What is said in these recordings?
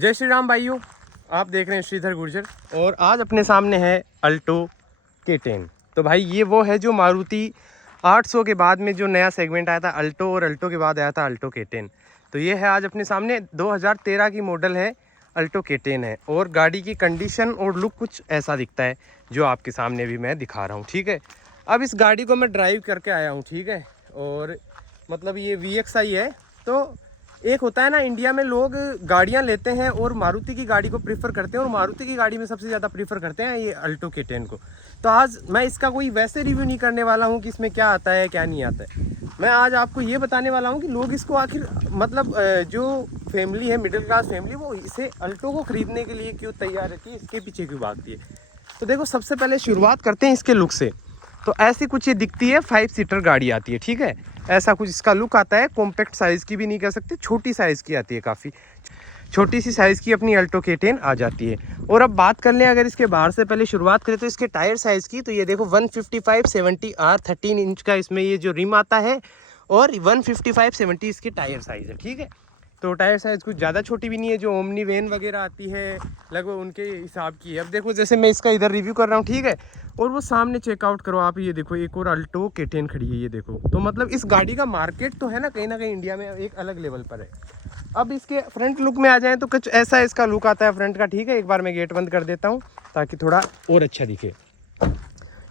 जय श्री राम भाइयों, आप देख रहे हैं श्रीधर गुर्जर और आज अपने सामने है अल्टो K10। तो भाई ये वो है जो मारुति 800 के बाद में जो नया सेगमेंट आया था अल्टो, और अल्टो के बाद आया था अल्टो K10। तो ये है आज अपने सामने 2013 की मॉडल है, अल्टो K10 है। और गाड़ी की कंडीशन और लुक कुछ ऐसा दिखता है जो आपके सामने भी मैं दिखा रहा हूँ। ठीक है, अब इस गाड़ी को मैं ड्राइव करके आया हूँ। ठीक है, और मतलब ये VXI है। तो एक होता है ना, इंडिया में लोग गाड़ियां लेते हैं और मारुति की गाड़ी को प्रीफर करते हैं, और मारुति की गाड़ी में सबसे ज़्यादा प्रीफर करते हैं ये अल्टो K10 को। तो आज मैं इसका कोई वैसे रिव्यू नहीं करने वाला हूं कि इसमें क्या आता है क्या नहीं आता है। मैं आज आपको ये बताने वाला हूं कि लोग इसको आखिर मतलब जो फैमिली है, मिडिल क्लास फैमिली, वो इसे अल्टो को ख़रीदने के लिए क्यों तैयार रहती है, इसके पीछे क्यों भागती है। तो देखो, सबसे पहले शुरुआत करते हैं इसके लुक से। तो ऐसी कुछ ये दिखती है, 5 सीटर गाड़ी आती है। ठीक है, ऐसा कुछ इसका लुक आता है। कॉम्पैक्ट साइज़ की भी नहीं कह सकते, छोटी साइज़ की आती है, काफ़ी छोटी सी साइज़ की अपनी अल्टो K10 आ जाती है। और अब बात कर लें अगर इसके बाहर से पहले शुरुआत करें तो इसके टायर साइज़ की, तो ये देखो 155/70R 13 इंच का इसमें ये जो रिम आता है, और 155/70 इसके टायर साइज़ है। ठीक है, तो टायर साइज़ कुछ ज़्यादा छोटी भी नहीं है, जो ओमनी वैन वगैरह आती है लगभग उनके हिसाब की है। अब देखो, जैसे मैं इसका इधर रिव्यू कर रहा हूँ, ठीक है, और वो सामने चेकआउट करो आप, ये देखो एक और अल्टो K10 खड़ी है, ये देखो। तो मतलब इस गाड़ी का मार्केट तो है ना कहीं इंडिया में एक अलग लेवल पर है। अब इसके फ्रंट लुक में आ जाएँ तो कुछ ऐसा इसका लुक आता है फ्रंट का। ठीक है, एक बार मैं गेट बंद कर देता हूँ ताकि थोड़ा और अच्छा दिखे।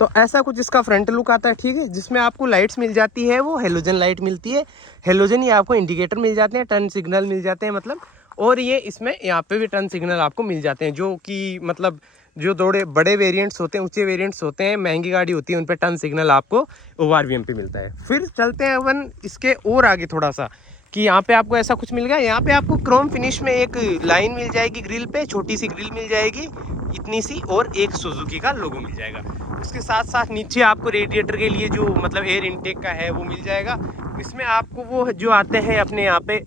तो ऐसा कुछ इसका फ्रंट लुक आता है। ठीक है, जिसमें आपको लाइट्स मिल जाती है, वो हेलोजन लाइट मिलती है, हेलोजन ही आपको इंडिकेटर मिल जाते हैं, टर्न सिग्नल मिल जाते हैं मतलब। और ये इसमें यहाँ पे भी टर्न सिग्नल आपको मिल जाते हैं, जो कि मतलब जो थोड़े बड़े वेरिएंट्स होते हैं, ऊंचे वेरिएंट्स होते हैं, महंगी गाड़ी होती है, उन पे टर्न सिग्नल आपको ORVM पे मिलता है। फिर चलते हैं अपन इसके और आगे थोड़ा सा, कि यहाँ पे आपको ऐसा कुछ मिल गया। यहाँ पे आपको क्रोम फिनिश में एक लाइन मिल जाएगी ग्रिल पे, छोटी सी ग्रिल मिल जाएगी इतनी सी, और एक सुजुकी का लोगो मिल जाएगा। उसके साथ साथ नीचे आपको रेडिएटर के लिए जो मतलब एयर इनटेक का है वो मिल जाएगा। इसमें आपको वो जो आते हैं अपने यहाँ पे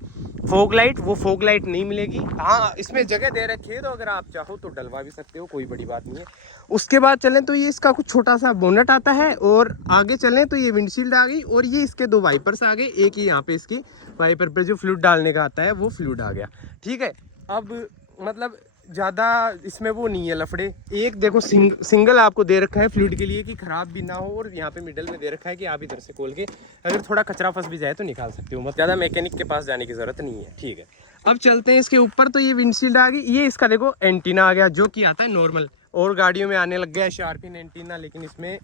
फोग लाइट, वो फोग लाइट नहीं मिलेगी। हाँ, इसमें जगह दे रखी है, तो अगर आप चाहो तो डलवा भी सकते हो, कोई बड़ी बात नहीं है। उसके बाद चलें तो ये इसका कुछ छोटा सा बोनट आता है, और आगे चलें तो ये विंडशील्ड आ गई, और ये इसके 2 वाइपर्स आ गए। एक ही यहाँ पे इसकी वाइपर पे जो फ्लूइड डालने का आता है वो फ्लूइड आ गया। ठीक है, अब मतलब ज़्यादा इसमें वो नहीं है लफड़े। एक देखो सिंगल आपको दे रखा है फ्लूइड के लिए कि ख़राब भी ना हो, और यहाँ पे मिडल में दे रखा है कि आप इधर से खोल के अगर थोड़ा कचरा फंस भी जाए तो निकाल सकते हो, मतलब ज़्यादा मैकेनिक के पास जाने की ज़रूरत नहीं है। ठीक है, अब चलते हैं इसके ऊपर। तो ये विंडशील्ड आ गई, ये इसका देखो एंटीना आ गया, जो कि आता है नॉर्मल, और गाड़ियों में आने लग गया है शार्पिन एंटीना, लेकिन इसमें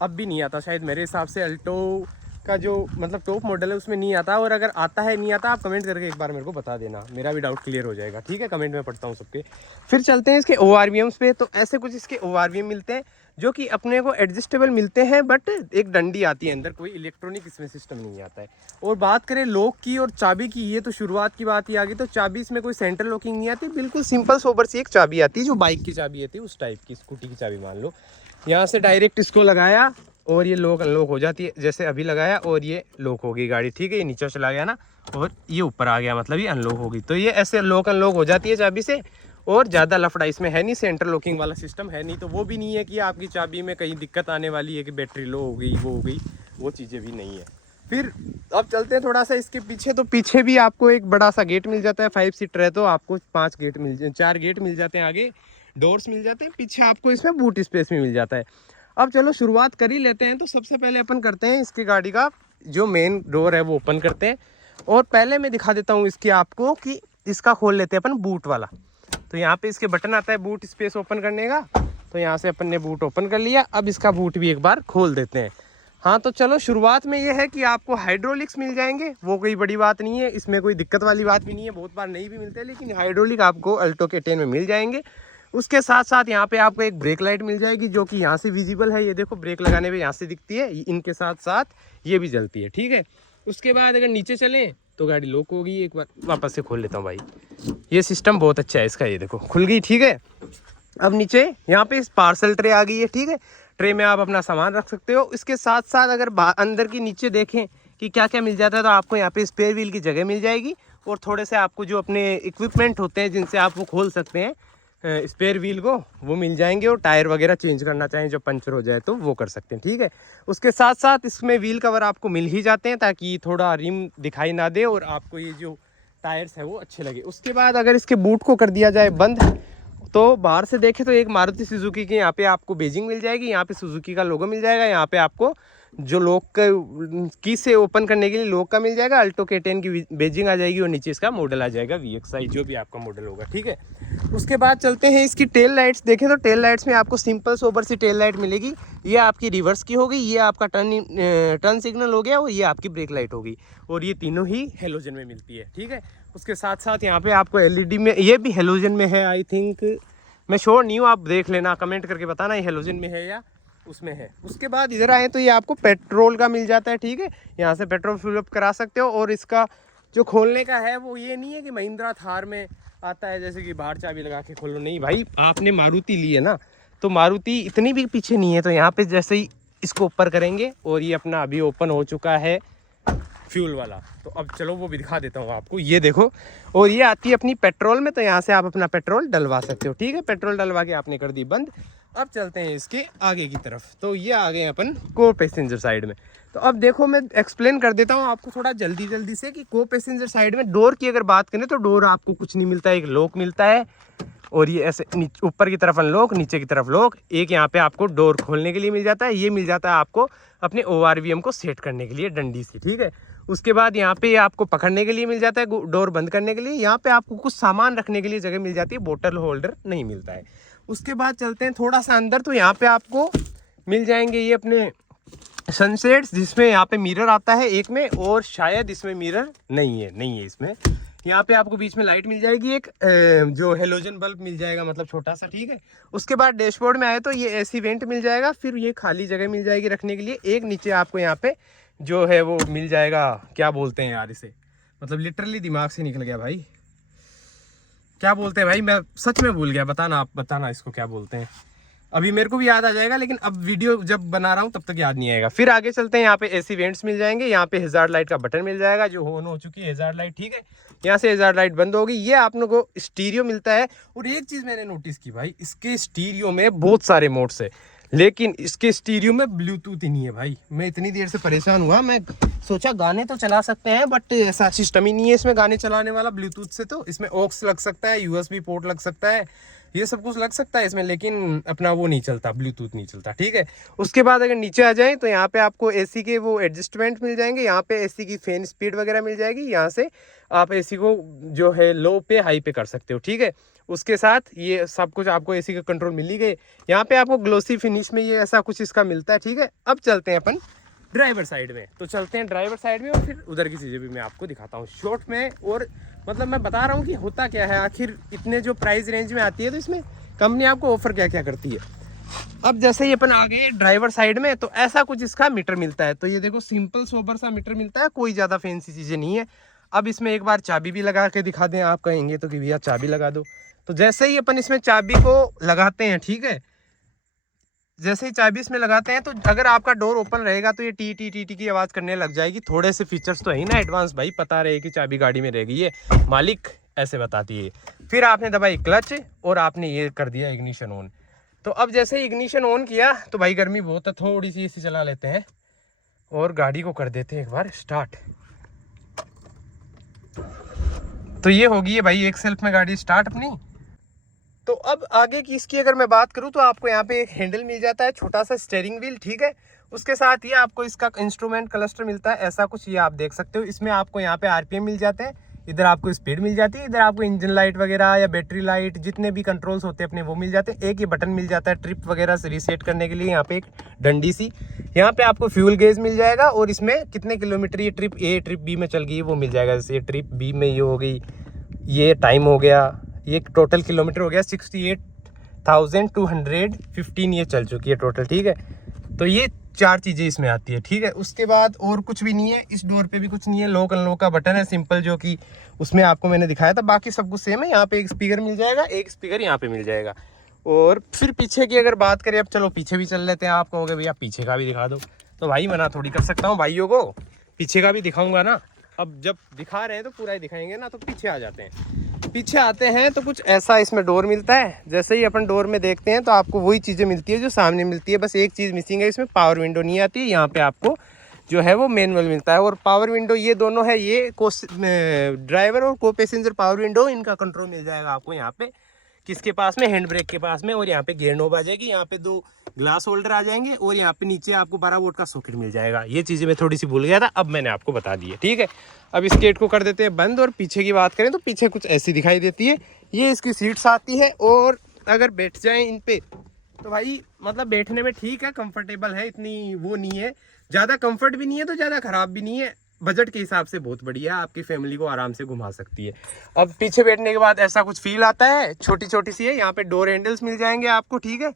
अब भी नहीं आता शायद, मेरे हिसाब से अल्टो का जो मतलब टॉप मॉडल है उसमें नहीं आता। और अगर आता है नहीं आता, आप कमेंट करके एक बार मेरे को बता देना, मेरा भी डाउट क्लियर हो जाएगा। ठीक है, कमेंट में पढ़ता हूँ सबके। फिर चलते हैं इसके ORVMs पे। तो ऐसे कुछ इसके ORVM मिलते हैं जो कि अपने को एडजस्टेबल मिलते हैं, बट एक डंडी आती है अंदर, कोई इलेक्ट्रॉनिक इसमें सिस्टम नहीं आता है। और बात करें लॉक की और चाबी की, ये तो शुरुआत की बात ही आ गई। तो चाबी इसमें कोई सेंट्रल लॉकिंग नहीं आती, बिल्कुल सिंपल सोबर सी एक चाबी आती है, जो बाइक की चाबी आती है उस टाइप की, स्कूटी की चाबी मान लो। यहाँ से डायरेक्ट इसको लगाया और ये लॉक अनलॉक हो जाती है, जैसे अभी लगाया और ये लॉक हो गई गाड़ी। ठीक है, ये नीचे चला गया ना, और ये ऊपर आ गया, मतलब ये अनलॉक हो गई। तो ये ऐसे लॉक अनलॉक हो जाती है चाबी से, और ज़्यादा लफड़ा इसमें है नहीं, सेंट्रल लॉकिंग वाला सिस्टम है नहीं। तो वो भी नहीं है कि आपकी चाबी में कहीं दिक्कत आने वाली है कि बैटरी लो हो गई, वो हो गई, वो चीज़ें भी नहीं है। फिर अब चलते हैं थोड़ा सा इसके पीछे। तो पीछे भी आपको एक बड़ा सा गेट मिल जाता है, 5 सीटर है तो आपको 4 गेट मिल जाते हैं, आगे डोर्स मिल जाते हैं, पीछे आपको इसमें बूट स्पेस भी मिल जाता है। अब चलो शुरुआत कर ही लेते हैं। तो सबसे पहले अपन करते हैं इसकी गाड़ी का जो मेन डोर है वो ओपन करते हैं, और पहले मैं दिखा देता हूँ इसकी आपको कि इसका खोल लेते हैं अपन बूट वाला। तो यहाँ पे इसके बटन आता है बूट स्पेस ओपन करने का, तो यहाँ से अपन ने बूट ओपन कर लिया। अब इसका बूट भी एक बार खोल देते हैं। हाँ, तो चलो शुरुआत में ये है कि आपको हाइड्रोलिक्स मिल जाएंगे, वो कोई बड़ी बात नहीं है, इसमें कोई दिक्कत वाली बात भी नहीं है, बहुत बार नहीं भी मिलते, लेकिन हाइड्रोलिक आपको अल्टो K10 में मिल जाएंगे। उसके साथ साथ यहाँ पे आपको एक ब्रेक लाइट मिल जाएगी, जो कि यहाँ से विजिबल है, ये देखो ब्रेक लगाने पे यहाँ से दिखती है, इनके साथ साथ ये भी जलती है। ठीक है, उसके बाद अगर नीचे चलें तो गाड़ी लॉक होगी। एक बार वापस से खोल लेता हूँ भाई, ये सिस्टम बहुत अच्छा है इसका, ये देखो खुल गई। ठीक है, अब नीचे यहाँ पे पार्सल ट्रे आ गई है। ठीक है, ट्रे में आप अपना सामान रख सकते हो। इसके साथ साथ अगर अंदर की नीचे देखें कि क्या क्या मिल जाता है, तो आपको यहाँ पे स्पेयर व्हील की जगह मिल जाएगी, और थोड़े से आपको जो अपने इक्विपमेंट होते हैं जिनसे आप वो खोल सकते हैं स्पेयर व्हील को, वो मिल जाएंगे। और टायर वगैरह चेंज करना चाहें जब पंचर हो जाए तो वो कर सकते हैं। ठीक है, उसके साथ साथ इसमें व्हील कवर आपको मिल ही जाते हैं, ताकि थोड़ा रिम दिखाई ना दे, और आपको ये जो टायर्स है वो अच्छे लगे। उसके बाद अगर इसके बूट को कर दिया जाए बंद, तो बाहर से देखें तो एक मारुति सुजुकी की यहाँ पे आपको बेजिंग मिल जाएगी, यहाँ पे सुजुकी का लोगो मिल जाएगा, यहाँ पे आपको जो लॉक की से ओपन करने के लिए लॉक का मिल जाएगा, अल्टो K10 की बेजिंग आ जाएगी और नीचे इसका मॉडल आ जाएगा VXI, जो भी आपका मॉडल होगा, ठीक है। उसके बाद चलते हैं इसकी टेल लाइट्स। देखें तो टेल लाइट्स में आपको सिंपल सोबर सी टेल लाइट मिलेगी। ये आपकी रिवर्स की होगी, ये आपका टर्न सिग्नल हो गया और ये आपकी ब्रेक लाइट होगी, और ये तीनों ही हेलोजन में मिलती है, ठीक है। उसके साथ साथ यहाँ पे आपको LED में, ये भी हेलोजन में है, आई थिंक, मैं श्योर नहीं हूँ, आप देख लेना, कमेंट करके बताना ये हेलोजन में है या उसमें है। उसके बाद इधर आए तो ये आपको पेट्रोल का मिल जाता है, ठीक है, यहाँ से पेट्रोल फिल अप करा सकते हो। और इसका जो खोलने का है वो ये नहीं है कि महिंद्रा थार में आता है जैसे कि बाहर चाबी लगा के खोलो, नहीं भाई, आपने मारुति ली है ना, तो मारुति इतनी भी पीछे नहीं है, तो यहाँ पे जैसे ही इसको ऊपर करेंगे और ये अपना अभी ओपन हो चुका है फ्यूल वाला, तो अब चलो वो भी दिखा देता हूँ आपको, ये देखो। और ये आती है अपनी पेट्रोल में, तो यहाँ से आप अपना पेट्रोल डलवा सकते हो, ठीक है। पेट्रोल डलवा के आपने कर दी बंद। अब चलते हैं इसके आगे की तरफ, तो ये आ गए अपन को पैसेंजर साइड में। तो अब देखो मैं एक्सप्लेन कर देता हूँ आपको थोड़ा जल्दी से कि को पैसेंजर साइड में डोर की अगर बात करें तो डोर आपको कुछ नहीं मिलता है, एक लॉक मिलता है और ये ऐसे ऊपर की तरफ अनलॉक, नीचे की तरफ लॉक। एक यहाँ पे आपको डोर खोलने के लिए मिल जाता है, ये मिल जाता है आपको अपने ORVM को सेट करने के लिए डंडी से, ठीक है। उसके बाद यहाँ पे आपको पकड़ने के लिए मिल जाता है, डोर बंद करने के लिए। यहाँ पे आपको कुछ सामान रखने के लिए जगह मिल जाती है, बोतल होल्डर नहीं मिलता है। उसके बाद चलते हैं थोड़ा सा अंदर, तो यहाँ पे आपको मिल जाएंगे ये अपने सनसेट्स, जिसमें यहाँ पे मिरर आता है एक में, और शायद इसमें मिरर नहीं है इसमें। यहाँ पे आपको बीच में लाइट मिल जाएगी, एक जो हेलोजन बल्ब मिल जाएगा, मतलब छोटा सा, ठीक है। उसके बाद डैशबोर्ड में आए तो ये AC वेंट मिल जाएगा, फिर ये खाली जगह मिल जाएगी रखने के लिए। एक नीचे आपको यहाँ पे जो है वो मिल जाएगा, क्या बोलते हैं यार इसे, मतलब लिटरली दिमाग से निकल गया भाई, क्या बोलते हैं भाई, मैं सच में भूल गया, बताना आप, बताना इसको क्या बोलते हैं। अभी मेरे को भी याद आ जाएगा, लेकिन अब वीडियो जब बना रहा हूँ तब तक याद नहीं आएगा। फिर आगे चलते हैं, यहाँ पे AC वेंट्स मिल जाएंगे, यहाँ पे हैजार्ड लाइट का बटन मिल जाएगा, जो ऑन हो चुकी है हैजार्ड लाइट, ठीक है। यहाँ से हैजार्ड लाइट बंद होगी। ये आप लोगों को स्टीरियो मिलता है, और एक चीज़ मैंने नोटिस की भाई, इसके स्टीरियो में बहुत सारे मोड्स है, लेकिन इसके स्टीरियो में ब्लूटूथ ही नहीं है भाई। मैं इतनी देर से परेशान हुआ, मैं सोचा गाने तो चला सकते हैं, बट ऐसा सिस्टम ही नहीं है इसमें गाने चलाने वाला ब्लूटूथ से। तो इसमें ऑक्स लग सकता है, USB पोर्ट लग सकता है, ये सब कुछ लग सकता है इसमें, लेकिन अपना वो नहीं चलता, ब्लूटूथ नहीं चलता, ठीक है। उसके बाद अगर नीचे आ जाएं तो यहाँ पे आपको AC के वो एडजस्टमेंट मिल जाएंगे, यहाँ पे AC की फैन स्पीड वगैरह मिल जाएगी, यहाँ से आप AC को जो है लो पे हाई पे कर सकते हो, ठीक है। उसके साथ ये सब कुछ आपको AC का कंट्रोल मिल ही गए। यहाँ पे आपको ग्लोसी फिनिश में ये ऐसा कुछ इसका मिलता है, ठीक है। अब चलते हैं अपन ड्राइवर साइड में, तो चलते हैं ड्राइवर साइड में, और फिर उधर की चीज़ें भी मैं आपको दिखाता हूँ शॉर्ट में। और मतलब मैं बता रहा हूँ कि होता क्या है आखिर, इतने जो प्राइस रेंज में आती है तो इसमें कंपनी आपको ऑफर क्या क्या करती है। अब जैसे ही अपन आ गए ड्राइवर साइड में, तो ऐसा कुछ इसका मीटर मिलता है। तो ये देखो सिंपल सोबर सा मीटर मिलता है, कोई ज़्यादा फैंसी चीज़ें नहीं है। अब इसमें एक बार चाबी भी लगा के दिखा दें, आप कहेंगे तो कि भैया चाबी लगा दो। तो जैसे ही अपन इसमें चाबी को लगाते हैं, ठीक है, जैसे ही चाबी इसमें लगाते हैं, तो अगर आपका डोर ओपन रहेगा तो ये टी टी टी टी की आवाज़ करने लग जाएगी। थोड़े से फीचर्स तो है ही ना एडवांस भाई, पता रहे कि चाबी गाड़ी में रहेगी, ये मालिक ऐसे बताती है। फिर आपने दबाई क्लच और आपने ये कर दिया इग्निशन ऑन। तो अब जैसे ही इग्निशन ऑन किया तो भाई गर्मी बहुत है, थोड़ी सी AC चला लेते हैं और गाड़ी को कर देते हैं एक बार स्टार्ट। तो ये होगी है भाई एक सेल्फ में गाड़ी स्टार्ट अपनी। तो अब आगे की इसकी अगर मैं बात करूं तो आपको यहाँ पे एक हैंडल मिल जाता है, छोटा सा स्टीयरिंग व्हील, ठीक है। उसके साथ ही आपको इसका इंस्ट्रूमेंट क्लस्टर मिलता है, ऐसा कुछ ये आप देख सकते हो। इसमें आपको यहाँ पे RPM मिल जाते हैं, इधर आपको स्पीड मिल जाती है, इधर आपको इंजन लाइट वगैरह या बैटरी लाइट जितने भी कंट्रोल्स होते हैं अपने वो मिल जाते हैं। एक ये बटन मिल जाता है ट्रिप वगैरह से रीसेट करने के लिए, यहाँ पे एक डंडी सी। यहाँ पे आपको फ्यूल गेज मिल जाएगा और इसमें कितने किलोमीटर ये ट्रिप A ट्रिप B में चल गई वो मिल जाएगा। जैसे ये ट्रिप B में ये हो गई, ये टाइम हो गया, ये टोटल किलोमीटर हो गया 68,215 ये चल चुकी है टोटल, ठीक है। तो ये 4 चीज़ें इसमें आती है, ठीक है। उसके बाद और कुछ भी नहीं है, इस डोर पे भी कुछ नहीं है। लॉक अनलॉक का बटन है सिंपल, जो कि उसमें आपको मैंने दिखाया था, बाकी सब कुछ सेम है। यहाँ पे एक स्पीकर मिल जाएगा, एक स्पीकर यहाँ पे मिल जाएगा। और फिर पीछे की अगर बात करें, अब चलो पीछे भी चल लेते हैं। आप कहोगे भैया पीछे का भी दिखा दो, तो भाई मना थोड़ी कर सकता हूँ भाइयों को, पीछे का भी दिखाऊंगा ना। अब जब दिखा रहे हैं तो पूरा ही दिखाएंगे ना, तो पीछे आ जाते हैं। पीछे आते हैं तो कुछ ऐसा इसमें डोर मिलता है। जैसे ही अपन डोर में देखते हैं तो आपको वही चीज़ें मिलती है जो सामने मिलती है, बस एक चीज़ मिसिंग है इसमें, पावर विंडो नहीं आती। यहाँ पे आपको जो है वो मैनुअल मिलता है। और पावर विंडो ये दोनों है, ये ड्राइवर और को पैसेंजर पावर विंडो, इनका कंट्रोल मिल जाएगा आपको यहाँ पे, किसके पास में, हैंड ब्रेक के पास में। और यहाँ पे गियर नोब आ जाएगी, यहाँ पे 2 ग्लास होल्डर आ जाएंगे और यहाँ पे नीचे आपको 12 वोल्ट का सॉकेट मिल जाएगा। ये चीज़ें मैं थोड़ी सी भूल गया था, अब मैंने आपको बता दी है, ठीक है। अब इस गेट को कर देते हैं बंद। और पीछे की बात करें तो पीछे कुछ ऐसी दिखाई देती है, ये इसकी सीट्स आती है। और अगर बैठ जाएं इन पे तो भाई मतलब बैठने में ठीक है, कंफर्टेबल है, इतनी वो नहीं है, ज़्यादा कंफर्ट भी नहीं है तो ज़्यादा ख़राब भी नहीं है, बजट के हिसाब से बहुत बढ़िया, आपकी फैमिली को आराम से घुमा सकती है। अब पीछे बैठने के बाद ऐसा कुछ फील आता है, छोटी छोटी सी है, यहाँ पे डोर हैंडल्स मिल जाएंगे आपको, ठीक है,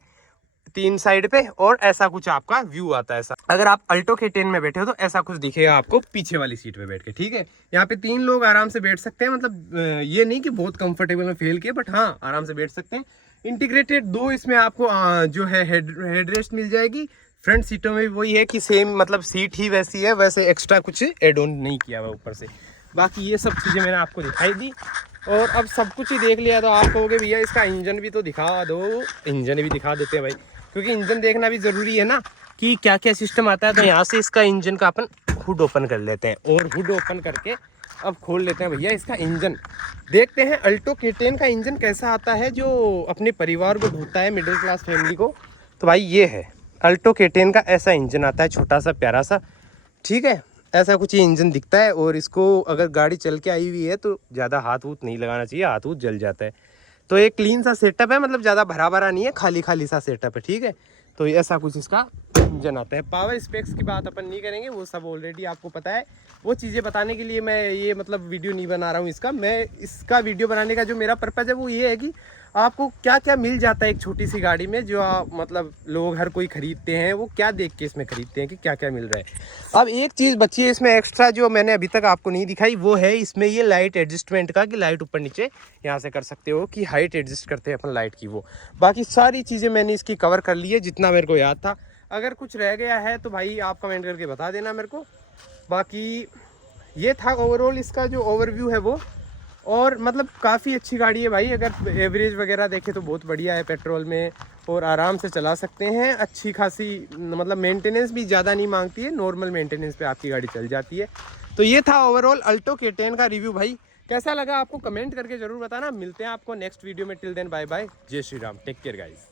3 साइड पे। और ऐसा कुछ आपका व्यू आता है ऐसा, अगर आप अल्टो K10 में बैठे हो तो ऐसा कुछ दिखेगा आपको पीछे वाली सीट पे बैठ के, ठीक है। यहाँ पे 3 लोग आराम से बैठ सकते हैं, मतलब ये नहीं कि बहुत कंफर्टेबल में फील किए, बट हाँ आराम से बैठ सकते हैं। इंटीग्रेटेड 2 इसमें आपको जो है हेड रेस्ट मिल जाएगी। फ्रंट सीटों में भी वही है कि सेम, मतलब सीट ही वैसी है, वैसे एक्स्ट्रा कुछ एड ऑन नहीं किया हुआ ऊपर से। बाकी ये सब चीज़ें मैंने आपको दिखाई दी। और अब सब कुछ ही देख लिया तो आप कहोगे भैया इसका इंजन भी तो दिखा दो। इंजन भी दिखा देते हैं भाई, क्योंकि इंजन देखना भी ज़रूरी है ना कि क्या क्या सिस्टम आता है। तो यहाँ से इसका इंजन का अपन हुड ओपन कर लेते हैं, और हुड ओपन करके अब खोल लेते हैं भैया इसका इंजन। देखते हैं अल्टो K10 का इंजन कैसा आता है, जो अपने परिवार को ढोता है, मिडिल क्लास फैमिली को। तो भाई ये है अल्टो K10 का, ऐसा इंजन आता है, छोटा सा प्यारा सा, ठीक है। ऐसा कुछ ये इंजन दिखता है। और इसको अगर गाड़ी चल के आई हुई है तो ज़्यादा हाथ वूथ नहीं लगाना चाहिए, हाथ वूथ जल जाता है। तो एक क्लीन सा सेटअप है, मतलब ज़्यादा भरा भरा नहीं है, खाली खाली सा सेटअप है, ठीक है। तो ऐसा कुछ इसका इंजन आता है। पावर स्पेक्स की बात अपन नहीं करेंगे, वो सब ऑलरेडी आपको पता है। वो चीज़ें बताने के लिए मैं ये मतलब वीडियो नहीं बना रहा हूँ इसका वीडियो बनाने का जो मेरा पर्पज़ है वो ये है कि आपको क्या क्या मिल जाता है एक छोटी सी गाड़ी में, जो मतलब लोग हर कोई खरीदते हैं, वो क्या देख के इसमें खरीदते हैं कि क्या क्या मिल रहा है। अब एक चीज़ बची है इसमें एक्स्ट्रा, जो मैंने अभी तक आपको नहीं दिखाई, वो है इसमें ये लाइट एडजस्टमेंट का, कि लाइट ऊपर नीचे यहाँ से कर सकते हो, कि हाइट एडजस्ट करते हैं अपन लाइट की वो। बाकी सारी चीज़ें मैंने इसकी कवर कर ली है जितना मेरे को याद था। अगर कुछ रह गया है तो भाई आप कमेंट करके बता देना मेरे को। बाकी ये था ओवरऑल इसका जो ओवरव्यू है वो। और मतलब काफ़ी अच्छी गाड़ी है भाई, अगर एवरेज वगैरह देखें तो बहुत बढ़िया है पेट्रोल में, और आराम से चला सकते हैं। अच्छी खासी मतलब मेंटेनेंस भी ज़्यादा नहीं मांगती है, नॉर्मल मेंटेनेंस पे आपकी गाड़ी चल जाती है। तो ये था ओवरऑल अल्टो K10 का रिव्यू भाई। कैसा लगा आपको कमेंट करके ज़रूर बताना। मिलते हैं आपको नेक्स्ट वीडियो में, टिल देन बाय बाय, जय Shri Ram, take care guys.